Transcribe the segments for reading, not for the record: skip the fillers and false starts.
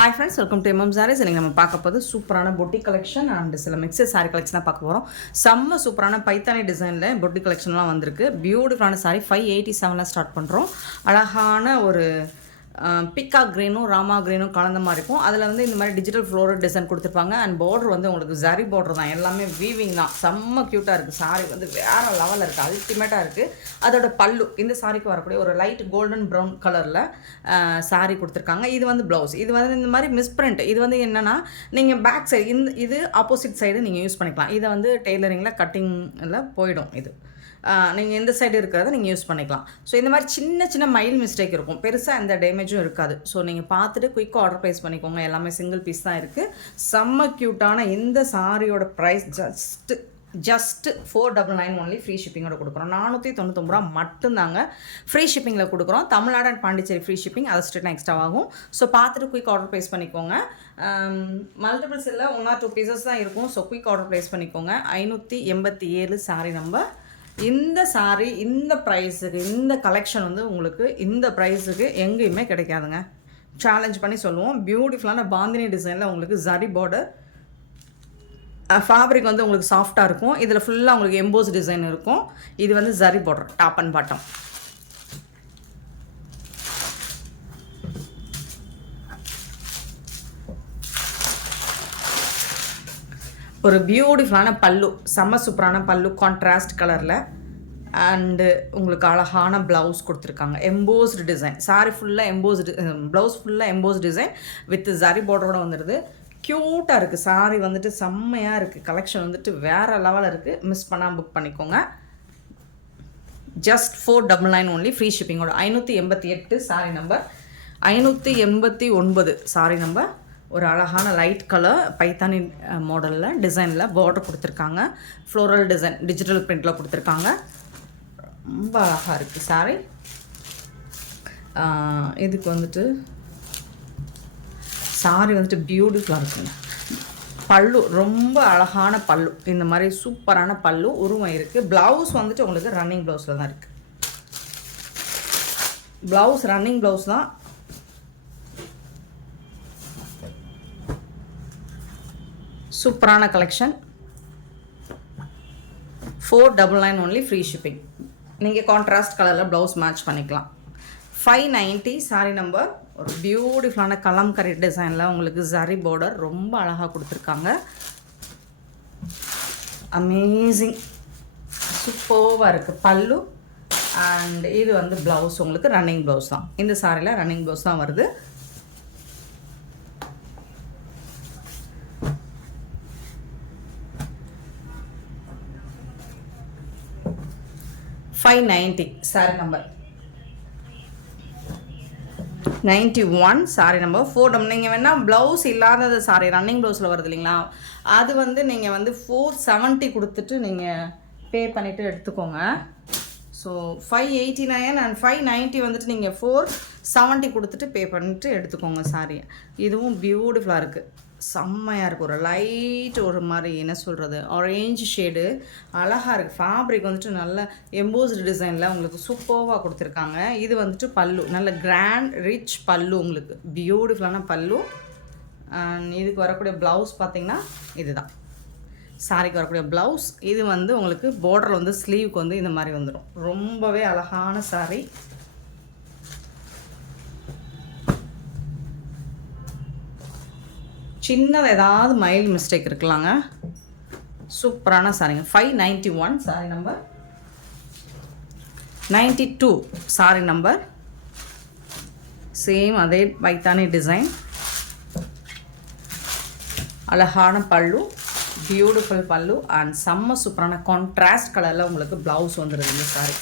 Hi friends, welcome to MM Sarees. இன்னைக்கு நம்ம பார்க்க போது சூப்பரான பொட்டி கலெக்ஷன் அண்ட் சில மிக்சட் சாரி கலெக்ஷன் தான் பார்க்க போகிறோம். செம்ம சூப்பரான பைத்தானி டிசைனில் பொட்டி கலெக்ஷன்லாம் வந்திருக்கு. பியூட்டிஃபுல்லான சாரி 587 ஸ்டார்ட் பண்ணுறோம். அழகான ஒரு பிக்கா க்ரீனும் ராமா க்ரீனும் கலந்த மாதிரி இருக்கும். அதில் வந்து இந்த மாதிரி டிஜிட்டல் ஃப்ளோரல் டிசைன் கொடுத்துருப்பாங்க. அண்ட் பார்டர் வந்து உங்களுக்கு ஜரி பார்டர் தான், எல்லாமே வீவிங் தான். செம்ம க்யூட்டாக இருக்குது. சாரி வந்து வேறு லெவலில் இருக்குது, அல்டிமேட்டாக இருக்குது. அதோட பல்லு இந்த சாரிக்கு வரக்கூடிய ஒரு லைட் கோல்டன் ப்ரௌன் கலரில் சாரி கொடுத்துருக்காங்க. இது வந்து ப்ளவுஸ். இது வந்து இந்த மாதிரி மிஸ்பிரிண்ட். இது வந்து என்னென்னா நீங்கள் பேக் சைடு இது ஆப்போசிட் சைடு நீங்கள் யூஸ் பண்ணிக்கலாம். இதை வந்து டெய்லரிங்கில் கட்டிங்கில் போயிடும். இது நீங்கள் எந்த சைடு இருக்கிறத நீங்கள் யூஸ் பண்ணிக்கலாம். ஸோ இந்த மாதிரி சின்ன சின்ன மைல் மிஸ்டேக் இருக்கும், பெருசாக எந்த டேமேஜும் இருக்காது. ஸோ நீங்கள் பார்த்துட்டு குயிக்காக ஆர்டர் ப்ளேஸ் பண்ணிக்கோங்க. எல்லாமே சிங்கிள் பீஸ் தான் இருக்குது. செம்ம க்யூட்டான இந்த சாரியோட ப்ரைஸ் ஜஸ்ட் 499 ஒன்லி. ஃப்ரீ ஷிப்பிங்கோட கொடுக்குறோம். 499 ரூபா மட்டும்தாங்க ஃப்ரீ ஷிப்பிங்கில் கொடுக்குறோம். Tamil Nadu and Pondicherry free shipping, அது ஸ்டேட்லாம் எக்ஸ்ட்ரா ஆகும். ஸோ பார்த்துட்டு குயிக் ஆர்டர் ப்ளேஸ் பண்ணிக்கோங்க. மல்டிபிள்ஸ் இல்லை, 1 or 2 பீசஸ் தான் இருக்கும். ஸோ குயிக் ஆர்டர் ப்ளேஸ் பண்ணிக்கோங்க. 587 சாரி நம்பர். இந்த சாரி இந்த ப்ரைஸுக்கு, இந்த கலெக்ஷன் வந்து உங்களுக்கு இந்த ப்ரைஸுக்கு எங்கேயுமே கிடைக்காதுங்க. சேலஞ்ச் பண்ணி சொல்லுவோம். பியூட்டிஃபுல்லான பாந்தினி டிசைனில் உங்களுக்கு ஜரி பார்டர். ஃபேப்ரிக் வந்து உங்களுக்கு சாஃப்டாக இருக்கும். இதில் ஃபுல்லாக உங்களுக்கு எம்போஸ் டிசைன் இருக்கும். இது வந்து zari border, top and bottom. ஒரு பியூட்டிஃபுல்லான பல்லு, செம்ம சூப்பரான பல்லு, கான்ட்ராஸ்ட் கலரில். அண்டு உங்களுக்கு அழகான ப்ளவுஸ் கொடுத்துருக்காங்க. Embossed design. சாரி ஃபுல்லாக எம்போஸ்டு, ப்ளவுஸ் ஃபுல்லாக எம்போஸ் டிசைன் வித் ஜரி பார்டரோட வந்துடுது. க்யூட்டாக இருக்குது. சாரி வந்துட்டு செம்மையாக இருக்குது. கலெக்ஷன் வந்துட்டு வேறு லெவலில் இருக்குது. மிஸ் பண்ணாமல் புக் பண்ணிக்கோங்க. Just 499 only. ஃப்ரீ ஷிப்பிங்கோட. 588 சாரி நம்பர். 589 சாரி நம்பர். ஒரு அழகான லைட் கலர் பைத்தானி மாடலில் டிசைனில் பார்டர் கொடுத்துருக்காங்க. ஃப்ளோரல் டிசைன் டிஜிட்டல் பிரிண்டில் கொடுத்துருக்காங்க. ரொம்ப அழகாக இருக்குது சாரி. இதுக்கு வந்துட்டு சாரி வந்துட்டு பியூட்டிஃபுல்லாக இருக்குங்க. பல்லு ரொம்ப அழகான பல்லு, இந்த மாதிரி சூப்பரான பல்லு உருவம் இருக்குது. ப்ளவுஸ் வந்துட்டு உங்களுக்கு ரன்னிங் ப்ளவுஸில் தான் இருக்குது. ப்ளவுஸ் ரன்னிங் ப்ளவுஸ் தான். சூப்பரான கலெக்ஷன். 499 ஒன்லி. Free shipping. நீங்கள் கான்ட்ராஸ்ட் கலரில் ப்ளவுஸ் மேட்ச் பண்ணிக்கலாம். 590 சாரி நம்பர். ஒரு பியூட்டிஃபுல்லான கலம்கரி டிசைனில் உங்களுக்கு ஜரி பார்டர் ரொம்ப அழகாக கொடுத்துருக்காங்க. அமேசிங், சூப்பராக இருக்குது பல்லு. அண்ட் இது வந்து ப்ளவுஸ் உங்களுக்கு ரன்னிங் ப்ளவுஸ் தான். இந்த சாரியில் ரன்னிங் ப்ளவுஸ் தான் வருது. $590 சாரி நம்பர். 91 sorry number. 4. நீங்கள் வேணால் ப்ளவுஸ் இல்லாதது சாரி ரன்னிங் ப்ளவுஸில் வருது இல்லைங்களா, அது வந்து நீங்கள் வந்து 470 கொடுத்துட்டு நீங்கள் பே பண்ணிவிட்டு எடுத்துக்கோங்க. ஸோ 589 அண்ட் 590 வந்துட்டு நீங்கள் 470 கொடுத்துட்டு பே பண்ணிவிட்டு எடுத்துக்கோங்க சாரி. இதுவும் பியூட்டிஃபுல்லாக இருக்குது, செம்மையாக இருக்குது. ஒரு லைட் ஒரு மாதிரி என்ன சொல்கிறது, ஆரேஞ்ச் ஷேடு அழகாக இருக்குது. ஃபேப்ரிக் வந்துட்டு நல்ல எம்போஸ்டு டிசைனில் உங்களுக்கு சூப்பராக கொடுத்துருக்காங்க. இது வந்துட்டு பல்லு, நல்ல கிராண்ட் ரிச் பல்லு, உங்களுக்கு பியூட்டிஃபுல்லான பல்லு. அண்ட் இதுக்கு வரக்கூடிய ப்ளவுஸ் பார்த்திங்கன்னா இதுதான் சாரிக்கு வரக்கூடிய ப்ளவுஸ். இது வந்து உங்களுக்கு பார்டரில் வந்து ஸ்லீவுக்கு வந்து இந்த மாதிரி வந்துடும். ரொம்பவே அழகான சாரி. சின்னதாக ஏதாவது மைல் மிஸ்டேக் இருக்கலாங்க. சூப்பரான சாரிங்க. 591 sorry number. 92 sorry number. Same அதே பைத்தானி டிசைன், அழகான பல்லு, பியூட்டிஃபுல் பல்லு. அண்ட் செம்ம சூப்பரான கான்ட்ராஸ்ட் கலரில் உங்களுக்கு ப்ளவுஸ் வந்துடுது இந்த சாரி.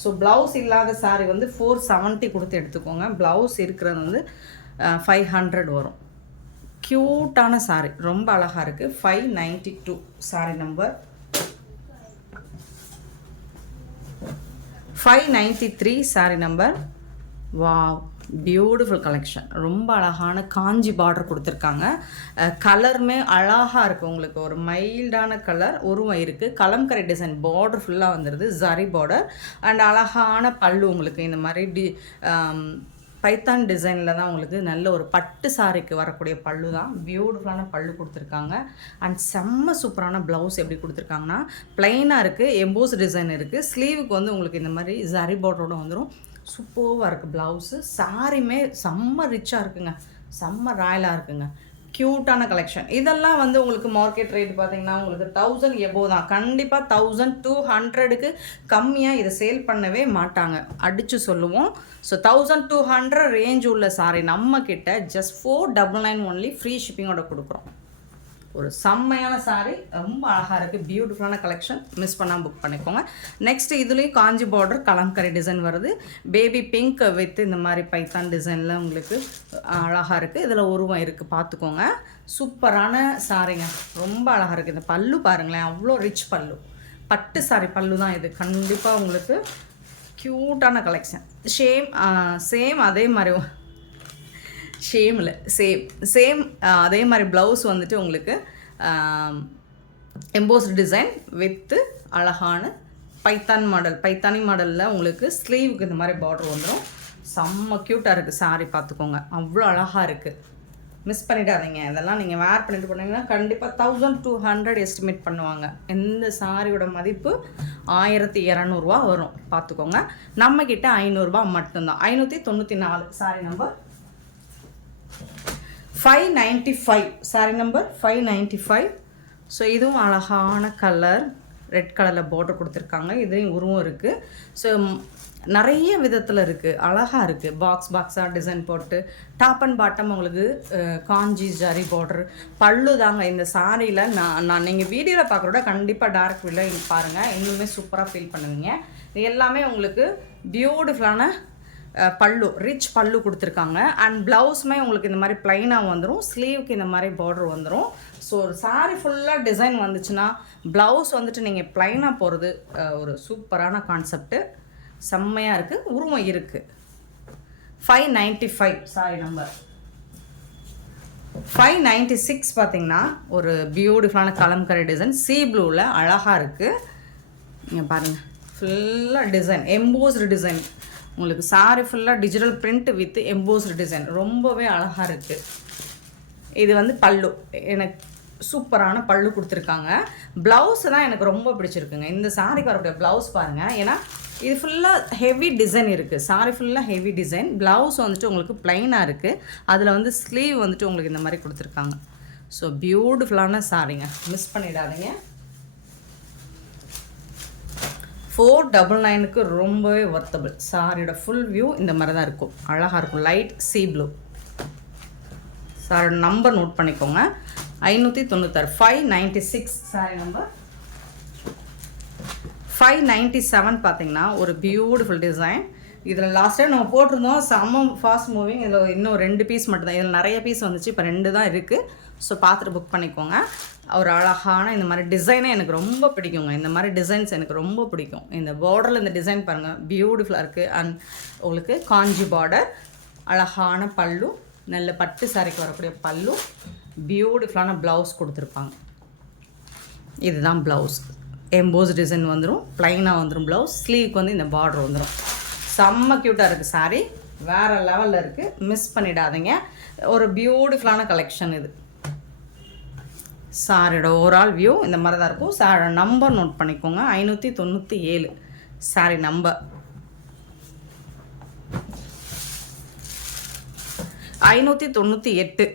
ஸோ ப்ளவுஸ் இல்லாத சாரி வந்து 470 கொடுத்து எடுத்துக்கோங்க. ப்ளவுஸ் இருக்கிறது வந்து 500 வரும். க்யூட்டான சாரி, ரொம்ப அழகாக இருக்குது. 592 sorry number. 593 sorry number. Wow, beautiful collection. ரொம்ப அழகான காஞ்சி பார்டர் கொடுத்துருக்காங்க. கலருமே அழகாக இருக்குது. உங்களுக்கு ஒரு மைல்டான கலர் உருவம் இருக்குது. கலம்கரை டிசைன் பார்டர் ஃபுல்லாக வந்துடுது, ஜரி பார்டர். அண்ட் அழகான பல்லு உங்களுக்கு இந்த மாதிரி பைத்தான் டிசைனில் தான் உங்களுக்கு நல்ல ஒரு பட்டு சாரிக்கு வரக்கூடிய பல்லு தான். பியூட்டிஃபுல்லான பல்லு கொடுத்துருக்காங்க. அண்ட் செம்ம சூப்பரான ப்ளவுஸ் எப்படி கொடுத்துருக்காங்கன்னா ப்ளைனாக இருக்குது, எம்போஸ் டிசைன் இருக்குது. ஸ்லீவுக்கு வந்து உங்களுக்கு இந்த மாதிரி ஜரி பார்டரோடு வந்துடும். சூப்பராக இருக்குது ப்ளவுஸு. சாரியுமே செம்ம ரிச்சாக இருக்குங்க, செம்ம ராயலாக இருக்குங்க. க்யூட்டான கலெக்ஷன். இதெல்லாம் வந்து உங்களுக்கு மார்க்கெட் ரேட் பார்த்தீங்கன்னா உங்களுக்கு 1000 எபோ தான். கண்டிப்பாக 1200க்கு கம்மியாக இதை சேல் பண்ணவே மாட்டாங்க, அடித்து சொல்லுவோம். ஸோ 1200 ரேஞ்ச் உள்ள சாரி நம்மக்கிட்ட ஜஸ்ட் 499 ஒன்லி ஃப்ரீ ஷிப்பிங்கோட கொடுக்குறோம். ஒரு செம்மையான சாரி, ரொம்ப அழகாக இருக்குது, பியூட்டிஃபுல்லான கலெக்ஷன். மிஸ் பண்ணாமல் புக் பண்ணிக்கோங்க. நெக்ஸ்ட் இதுலேயும் காஞ்சி பார்டர் கலம்கரி டிசைன் வருது. பேபி பிங்க் வித் இந்த மாதிரி பைத்தான் டிசைனில் உங்களுக்கு அழகாக இருக்குது. இதில் உருவம் இருக்குது, பார்த்துக்கோங்க. சூப்பரான சாரிங்க, ரொம்ப அழகாக இருக்குது. இந்த பல்லு பாருங்களேன், அவ்வளோ ரிச் பல்லு, பட்டு சாரி பல்லு தான் இது. கண்டிப்பாக உங்களுக்கு க்யூட்டான கலெக்ஷன். சேம் அதே மாதிரி சேம் அதே மாதிரி ப்ளவுஸ் வந்துட்டு உங்களுக்கு எம்போஸ்டு டிசைன் வித்து அழகான பைத்தானி மாடலில் உங்களுக்கு ஸ்லீவுக்கு இந்த மாதிரி பார்டர் வந்துடும். செம்ம க்யூட்டாக இருக்குது சாரி, பார்த்துக்கோங்க. அவ்வளோ அழகாக இருக்குது, மிஸ் பண்ணிடாதீங்க. இதெல்லாம் நீங்கள் வேர் பண்ணிட்டு போனீங்கன்னா கண்டிப்பாக 1200 எஸ்டிமேட் பண்ணுவாங்க. இந்த சாரியோட மதிப்பு 1200 வரும், பார்த்துக்கோங்க. நம்மக்கிட்ட 500 மட்டும்தான். 594 sorry number 595, sorry number 595. So இதுவும் அழகான கலர், ரெட் கலரில் பார்டர் கொடுத்துருக்காங்க. இதுலேயும் உருவம் இருக்குது. ஸோ நிறைய விதத்தில் இருக்குது, அழகாக இருக்குது. பாக்ஸாக டிசைன் போட்டு டாப் அண்ட் பாட்டம் உங்களுக்கு காஞ்சி ஜரி பார்டர் பல்லு தாங்க இந்த சாரியில். நான் நீங்கள் வீடியோவில் பார்க்குறோட கண்டிப்பாக டார்க் வீடியோவில் பாருங்கள், இன்னுமே சூப்பராக ஃபீல் பண்ணுவீங்க. இது எல்லாமே உங்களுக்கு பியூட்டிஃபுல்லான பல்லு, ரிச் பல்லு கொடுத்துருக்காங்க. அண்ட் ப்ளவுஸுமே உங்களுக்கு இந்த மாதிரி ப்ளைனாக வந்துடும், ஸ்லீவுக்கு இந்த மாதிரி பார்டர் வந்துடும். ஸோ ஒரு சாரி ஃபுல்லாக டிசைன் வந்துச்சுன்னா ப்ளவுஸ் வந்துட்டு நீங்கள் ப்ளைனாக போகிறது ஒரு சூப்பரான கான்செப்ட்டு, செம்மையாக இருக்குது, உருவம் இருக்குது. 595 சாரி நம்பர் 596 பார்த்தீங்கன்னா ஒரு பியூட்டிஃபுல்லான கலம்கரி டிசைன், சீ ப்ளூவில் அழகாக இருக்குது. நீங்கள் பாருங்கள், ஃபுல்லாக டிசைன் எம்போஸ்டு டிசைன் உங்களுக்கு. சாரி ஃபுல்லாக digital print with embossed design, ரொம்பவே அழகாக இருக்குது. இது வந்து பல்லு, எனக்கு சூப்பரான பல்லு கொடுத்துருக்காங்க. ப்ளவுஸ் தான் எனக்கு ரொம்ப பிடிச்சிருக்குங்க. இந்த சாரிக்கு வரக்கூடிய ப்ளவுஸ் பாருங்கள், ஏன்னா இது ஃபுல்லாக ஹெவி டிசைன் இருக்குது. சாரி ஃபுல்லாக ஹெவி டிசைன், ப்ளவுஸ் வந்துட்டு உங்களுக்கு ப்ளைனாக இருக்குது. அதில் வந்து ஸ்லீவ் வந்துட்டு உங்களுக்கு இந்த மாதிரி கொடுத்துருக்காங்க. ஸோ பியூட்டிஃபுல்லான சாரிங்க, மிஸ் பண்ணிடாதீங்க. 499க்கு ரொம்பவே ஒர்த்தபிள். சாரியோட ஃபுல் வியூ இந்த மாதிரி தான் இருக்கும், அழகாக இருக்கும், லைட் சீ ப்ளூ. சாரியோட நம்பர் நோட் பண்ணிக்கோங்க, 596. 596 சாரி நம்பர் 597 பார்த்தீங்கன்னா ஒரு பியூட்டிஃபுல் டிசைன். இதில் லாஸ்ட் டைம் நம்ம போட்டிருந்தோம், செம்ம ஃபாஸ்ட் மூவிங். இதில் இன்னும் 2 பீஸ் மட்டும்தான், இதில் நிறைய பீஸ் வந்துச்சு, இப்போ 2 தான் இருக்குது. ஸோ பார்த்துட்டு புக் பண்ணிக்கோங்க. ஒரு அழகான இந்த மாதிரி டிசைனே எனக்கு ரொம்ப பிடிக்குங்க. இந்த மாதிரி டிசைன்ஸ் எனக்கு ரொம்ப பிடிக்கும். இந்த பார்டரில் இந்த டிசைன் பாருங்கள், பியூட்டிஃபுல்லாக இருக்குது. அண்ட் உங்களுக்கு காஞ்சி பார்டர், அழகான பல்லு, நல்ல பட்டு சாரிக்கு வரக்கூடிய பல்லு, பியூட்டிஃபுல்லான ப்ளவுஸ் கொடுத்துருப்பாங்க. இதுதான் ப்ளவுஸ், எம்போஸ் டிசைன் வந்துடும், ப்ளைனாக வந்துடும் ப்ளவுஸ். ஸ்லீவுக்கு வந்து இந்த பார்டர் வந்துடும். செம்ம க்யூட்டாக இருக்குது சாரி, வேறு லெவலில் இருக்குது, மிஸ் பண்ணிடாதீங்க. ஒரு பியூட்டிஃபுல்லான கலெக்ஷன் இது. சாரியோட ஓவரால் வியூ இந்த மாதிரி தான் இருக்கும். சாரியோட நம்பர் நோட் பண்ணிக்கோங்க, 597 சாரி நம்பர் 598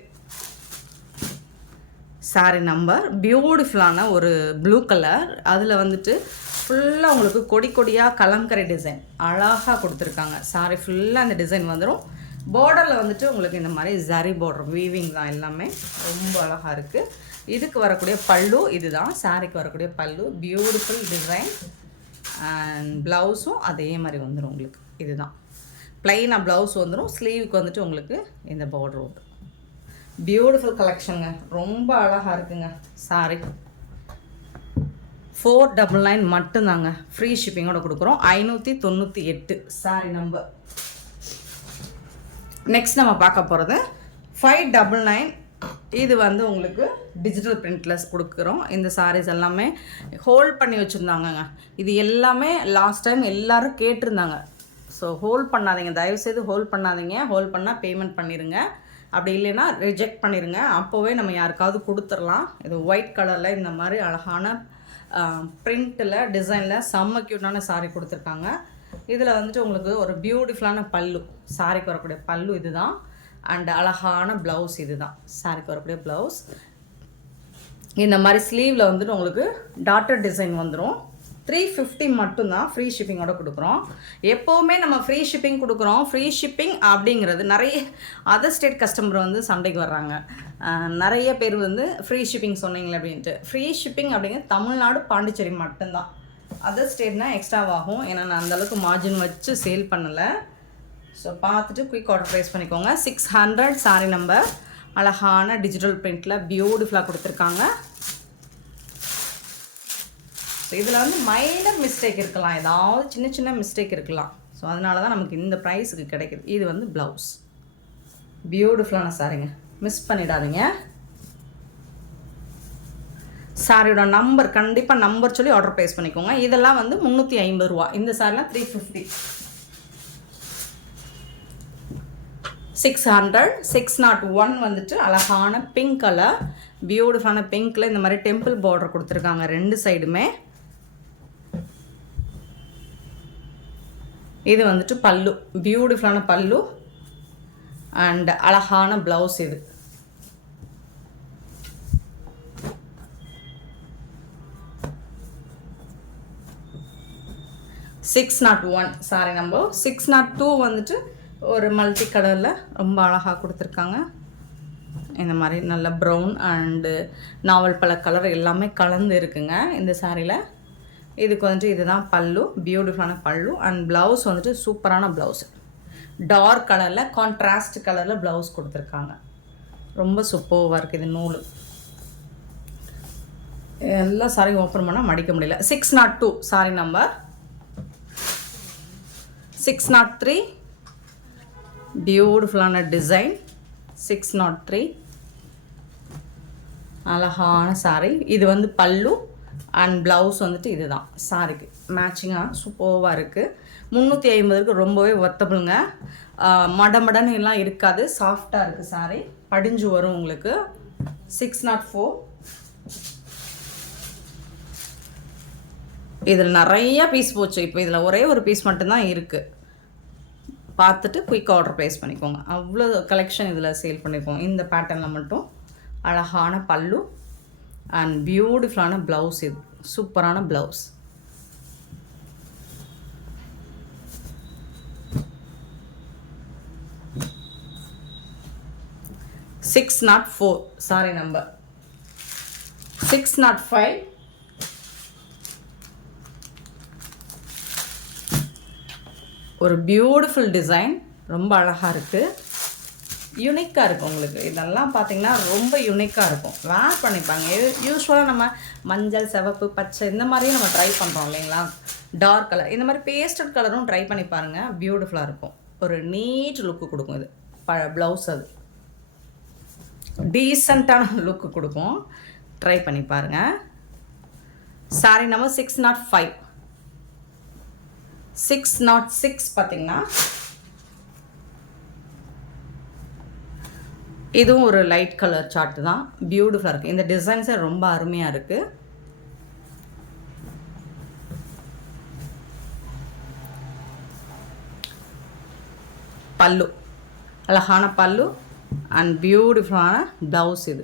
சாரி நம்பர். பியூட்டிஃபுல்லான ஒரு ப்ளூ கலர், அதில் வந்துட்டு ஃபுல்லாக உங்களுக்கு கொடியாக கலம்கரி டிசைன் அழகாக கொடுத்துருக்காங்க. சாரி ஃபுல்லாக அந்த டிசைன் வந்துடும். பார்டரில் வந்துட்டு உங்களுக்கு இந்த மாதிரி ஜரி பார்டர் வீவிங் தான், எல்லாமே ரொம்ப அழகாக இருக்குது. இதுக்கு வரக்கூடிய பல்லு இதுதான், சாரிக்கு வரக்கூடிய பல்லு, பியூட்டிஃபுல் டிசைன். அண்ட் ப்ளவுஸும் அதே மாதிரி வந்துடும் உங்களுக்கு. இதுதான் ப்ளைனாக ப்ளவுஸ் வந்துடும், ஸ்லீவுக்கு வந்துட்டு உங்களுக்கு இந்த பார்டர் வந்துடும். பியூட்டிஃபுல் கலெக்ஷனுங்க, ரொம்ப அழகாக இருக்குங்க சாரி. 499 மட்டும்தாங்க, ஃப்ரீ ஷிப்பிங்கோட கொடுக்குறோம். 598 சாரி நம்பர். நெக்ஸ்ட் நம்ம பார்க்க போகிறது 599. இது வந்து உங்களுக்கு டிஜிட்டல் பிரிண்ட்லெஸ் கொடுக்குறோம். இந்த சாரீஸ் எல்லாமே ஹோல்ட் பண்ணி வச்சுருந்தாங்கங்க. இது எல்லாமே லாஸ்ட் டைம் எல்லோரும் கேட்டிருந்தாங்க, ஸோ ஹோல்ட் பண்ணாதீங்க, தயவுசெய்து ஹோல்ட் பண்ணாதீங்க. ஹோல்ட் பண்ணால் பேமெண்ட் பண்ணிடுங்க, அப்படி இல்லைன்னா ரிஜெக்ட் பண்ணிடுங்க. அப்போவே நம்ம யாருக்காவது கொடுத்துடலாம். இது ஒயிட் கலரில் இந்த மாதிரி அழகான பிரிண்ட்டில் டிசைனில் செம்ம க்யூட்டான சாரீ கொடுத்துருக்காங்க. இதில் வந்துட்டு உங்களுக்கு ஒரு பியூட்டிஃபுல்லான பல்லு, சாரிக்கு வரக்கூடிய பல்லு இது தான். அண்ட் அழகான ப்ளவுஸ் இது தான் சாரிக்கு வரக்கூடிய ப்ளவுஸ். இந்த மாதிரி ஸ்லீவில் வந்துட்டு உங்களுக்கு டாட்டர் டிசைன் வந்துடும். 350 மட்டும்தான் ஃப்ரீ ஷிப்பிங்கோட கொடுக்குறோம். எப்போவுமே நம்ம ஃப்ரீ ஷிப்பிங் கொடுக்குறோம். ஃப்ரீ ஷிப்பிங் அப்படிங்கிறது நிறைய அதர் ஸ்டேட் கஸ்டமர் வந்து சண்டைக்கு வர்றாங்க. நிறைய பேர் வந்து ஃப்ரீ ஷிப்பிங் சொன்னீங்களே அப்படின்ட்டு. ஃப்ரீ ஷிப்பிங் அப்படிங்கிறது தமிழ்நாடு, பாண்டிச்சேரி மட்டும்தான். அதர் ஸ்டேட்னால் எக்ஸ்ட்ராவாகும். ஏன்னா நான் அந்தளவுக்கு மார்ஜின் வச்சு சேல் பண்ணலை. ஸோ பார்த்துட்டு குயிக் ஆர்டர் ப்ரைஸ் பண்ணிக்கோங்க. 600 சாரி நம்பர். அழகான டிஜிட்டல் பிரிண்ட்டில் பியூட்டிஃபுல்லாக கொடுத்துருக்காங்க. ஸோ இதில் வந்து மைனர் மிஸ்டேக் இருக்கலாம், ஏதாவது சின்ன சின்ன மிஸ்டேக் இருக்கலாம். ஸோ அதனால தான் நமக்கு இந்த ப்ரைஸுக்கு கிடைக்குது. இது வந்து ப்ளவுஸ், பியூட்டிஃபுல்லான சாரிங்க, மிஸ் பண்ணிடாதீங்க. சாரியோட நம்பர் கண்டிப்பாக நம்பர் சொல்லி ஆர்டர் ப்ளேஸ் பண்ணிக்கோங்க. இதெல்லாம் வந்து 350 ரூபா. இந்த சாரிலாம் 350. 600. 601 வந்துட்டு அழகான பிங்க் கலர், பியூட்டிஃபுல்லான பிங்க்கில் இந்த மாதிரி டெம்பிள் பார்டர் கொடுத்துருக்காங்க 2 சைடுமே. இது வந்துட்டு பல்லு, பியூட்டிஃபுல்லான பல்லு அண்ட் அழகான ப்ளவுஸ். இது $601 சாரி நம்பர். 602 வந்துட்டு ஒரு மல்டி கலரில் ரொம்ப அழகாக கொடுத்துருக்காங்க. இந்த மாதிரி நல்ல ப்ரௌன் அண்டு நாவல் பழ கலர் எல்லாமே கலந்து இருக்குங்க இந்த சாரியில். இதுக்கு வந்துட்டு இதுதான் பல்லு, பியூட்டிஃபுல்லான பல்லு. அண்ட் ப்ளவுஸ் வந்துட்டு சூப்பரான ப்ளவுஸ், டார்க் கலரில் கான்ட்ராஸ்ட் கலரில் ப்ளவுஸ் கொடுத்துருக்காங்க. ரொம்ப சூப்பராக இருக்குது இது நூல். எல்லா சாரியும் ஓப்பன் பண்ணால் மடிக்க முடியல. 602 சாரி நம்பர். 603 பியூட்டிஃபுல்லான டிசைன். 603 அழகான சாரி. இது வந்து பல்லு அண்ட் ப்ளவுஸ் வந்துட்டு இது தான் சாரிக்கு மேட்சிங்காக சூப்பராக இருக்குது. 350க்கு ரொம்பவே ஒர்த்தபிளுங்க. மடமடன்னு எல்லாம் இருக்காது, சாஃப்டாக இருக்குது சாரி, படிஞ்சு வரும் உங்களுக்கு. 604. இதில் நிறைய பீஸ் போச்சு. இப்போ இதில் ஒரே ஒரு பீஸ் மட்டும்தான் இருக்குது. பார்த்துட்டு குயிக் ஆர்டர் ப்ளேஸ் பண்ணிக்கோங்க. அவ்வளோ கலெக்ஷன் இதில் சேல் பண்ணியிருக்கோம். இந்த பேட்டர்னில் மட்டும் அழகான பல்லு அண்ட் பியூட்டிஃபுல்லான ப்ளவுஸ். இது சூப்பரான ப்ளவுஸ். $604 sorry number. 605 ஒரு பியூட்டிஃபுல் டிசைன், ரொம்ப அழகாக இருக்குது, யூனிக்காக இருக்கும் உங்களுக்கு. இதெல்லாம் பார்த்திங்கன்னா ரொம்ப யூனிக்காக இருக்கும், வேர் பண்ணிப்பாங்க. யூஸ்வலாக நம்ம மஞ்சள், சிவப்பு, பச்சை இந்த மாதிரியும் நம்ம ட்ரை பண்ணுறோம் இல்லைங்களா. டார்க் கலர், இந்த மாதிரி பேஸ்டட் கலரும் ட்ரை பண்ணி பாருங்கள், பியூட்டிஃபுல்லாக இருக்கும். ஒரு நீட் லுக்கு கொடுக்கும் இது. ப்ளவுஸ் அது டீசெண்டான லுக்கு கொடுக்கும், ட்ரை பண்ணி பாருங்கள். Sorry number 605. 606 பார்த்திங்கன்னா இதுவும் ஒரு லைட் கலர் சார்ட் தான், பியூட்டிஃபுல்லாக இருக்குது. இந்த டிசைன்ஸே ரொம்ப அருமையாக இருக்குது. பல்லு, அழகான பல்லு அண்ட் பியூட்டிஃபுல்லான ப்ளவுஸ். இது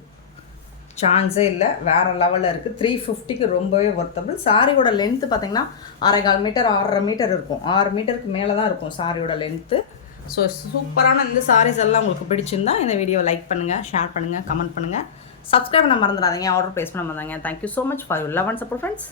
சான்ஸே இல்லை, வேறு லெவலில் இருக்குது. 350க்கு ரொம்பவே ஒர்த்தபிள். சாரியோட லென்த்து பார்த்திங்கன்னா 1/4 மீட்டர் 6.5 மீட்டர் இருக்கும். 6 மீட்டருக்கு மேலே தான் இருக்கும் சாரியோட லென்த்து. ஸோ சூப்பரான இந்த சாரீஸ் எல்லாம் உங்களுக்கு பிடிச்சிருந்தா இந்த வீடியோவை லைக் பண்ணுங்கள், ஷேர் பண்ணுங்கள், கமெண்ட் பண்ணுங்கள், சப்ஸ்கிரைப் பண்ண மறந்துடாதீங்க, ஆர்டர் ப்ளேஸ் பண்ண மறந்தாங்க. Thank you so much for your love and support friends.